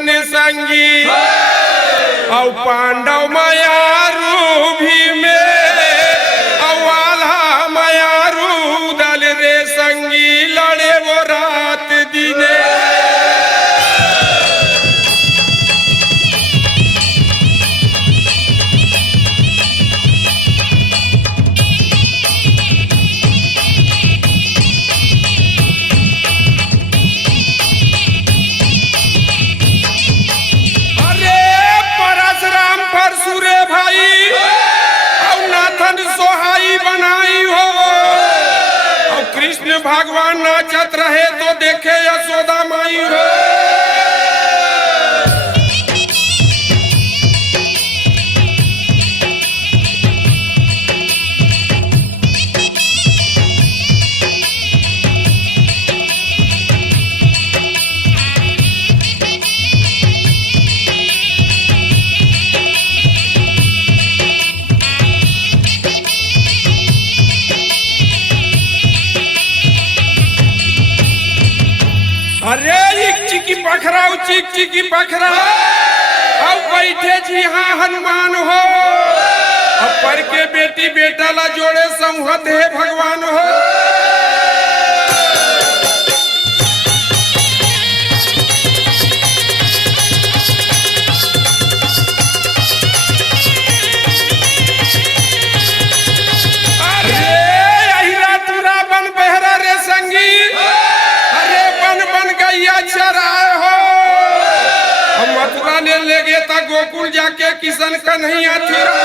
बने संगी औ पांडव मायारू भीमे औवाला मायारू दल रे संगी लड़े वो रात दिने। सोहाई बनाई हो और कृष्ण भगवान नाचत रहे तो देखे यशोदा माई हो। अरे चिकी पखरा चिक चिकी पखरा अब बैठे जी हाँ हनुमान हो अब पर के बेटी बेटा ला जोड़े संहत है भगवान हो। अरे अहिरा तुरा बन बहरा रे संगी चराए हो हम मथुरा ने ले गए था गोकुल जाके किशन कन्हैया थिरा।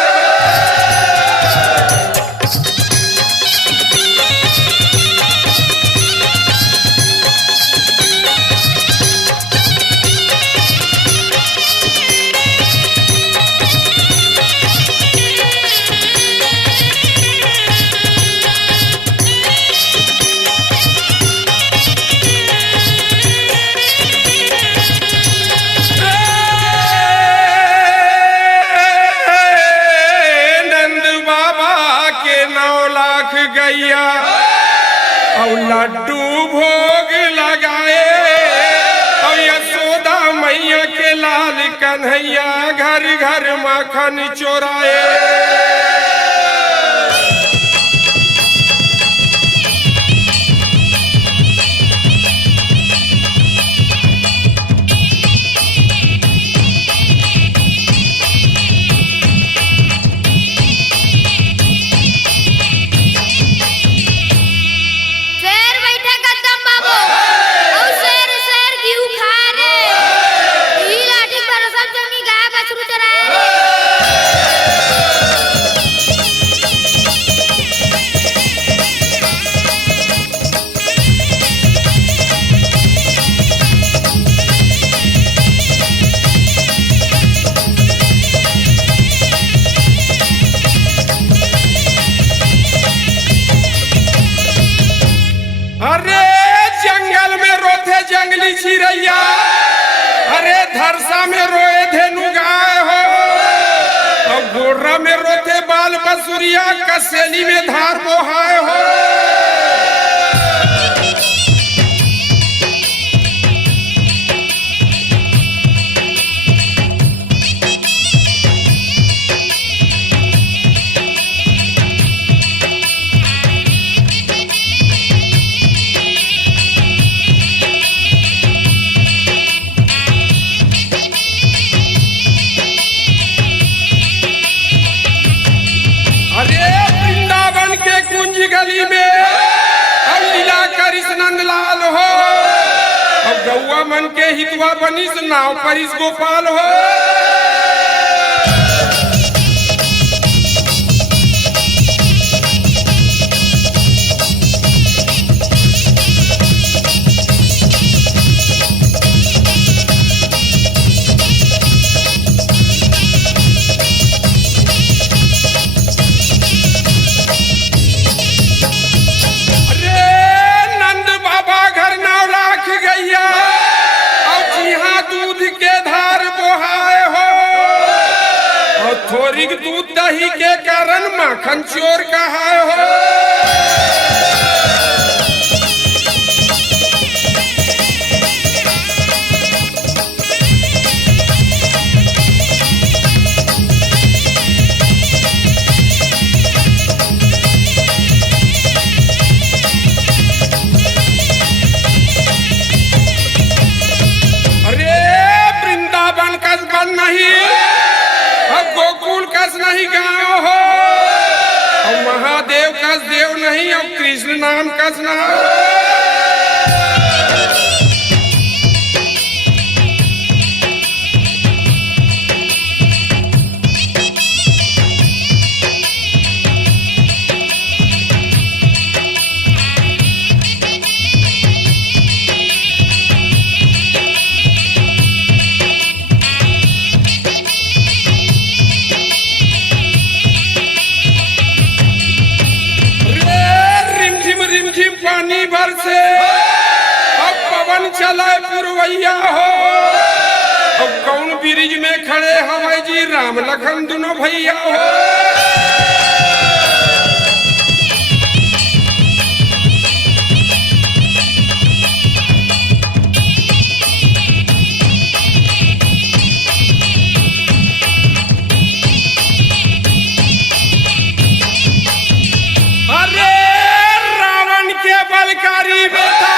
गैया और लड्डू भोग लगाए और यशोदा मैया के लाल कन्हैया घर घर माखन चोराए। चिरैया अरे धरसा में रोए धेनु गाय हो और गोर्रा में रोते बाल बसुरिया कसेली में धार बोहाय हो। गली में अब लीला कृष्ण लाल हो अब गौआ मन के हितवा बनिस नाव परिस गोपाल हो। थोड़ी दूध दही के कारण माखन चोर कहा हो। देव नहीं अब कृष्ण नाम का स्नान। पानी भर से अब पवन चला पुरवैया हो। अब कौन ब्रिज में खड़े हवाई जी राम लखन दोनों भैया हो। बलकारी बेटा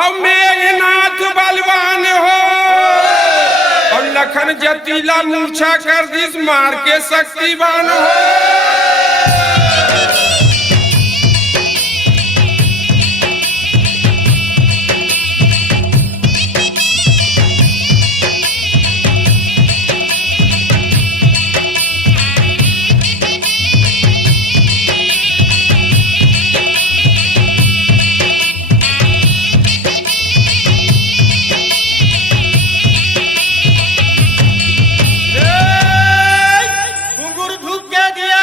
अब मेघनाथ बलवान हो। और लखन जतीला मूर्छा कर दिस मार के शक्तिवान हो। दिया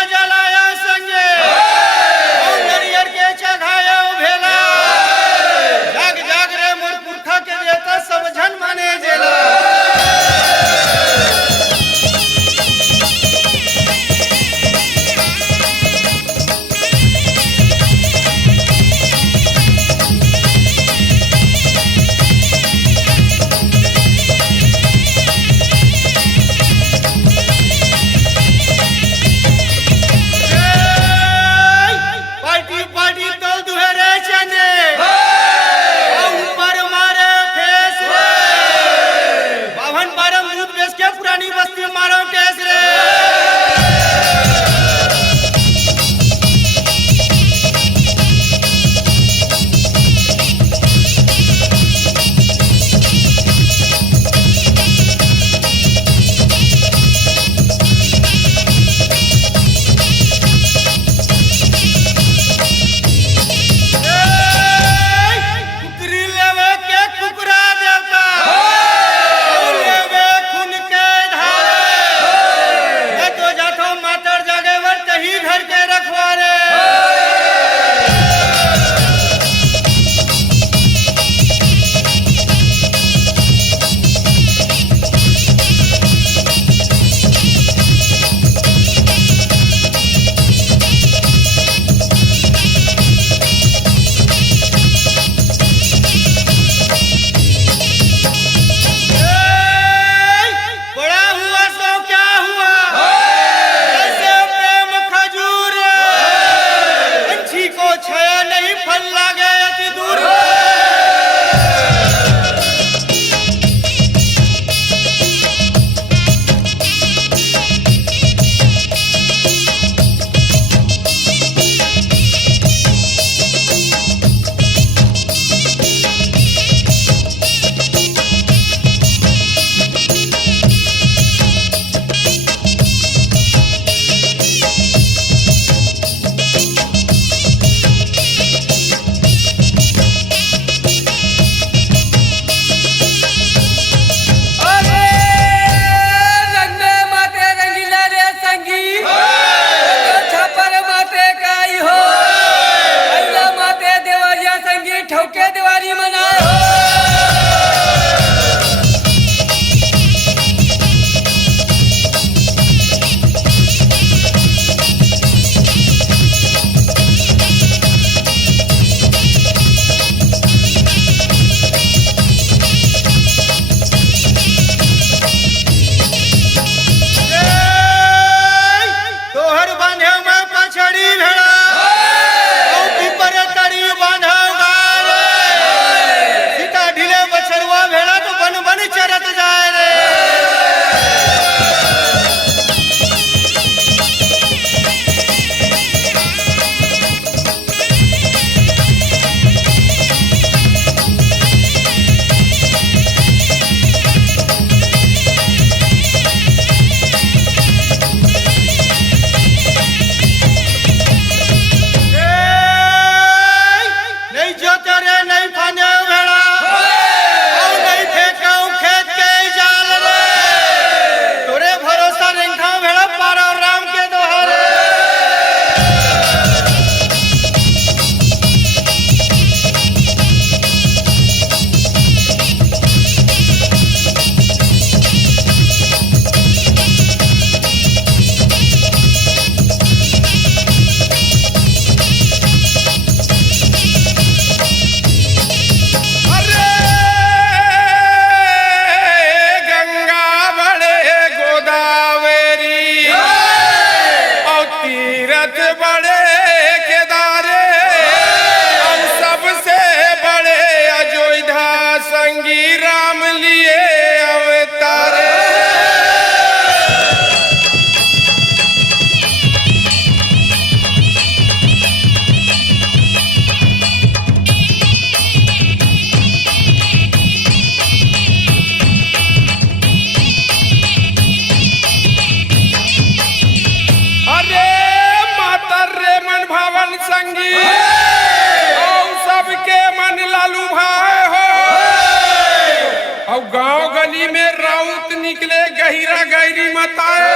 और गांव गली में राउत निकले गहिरा गहरी मताए।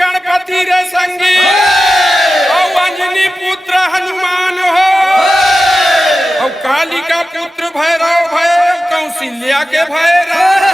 गणपति रे संगी और अंजनी पुत्र हनुमान हो और कालिका पुत्र भैरव भय कौशल्या के भैरव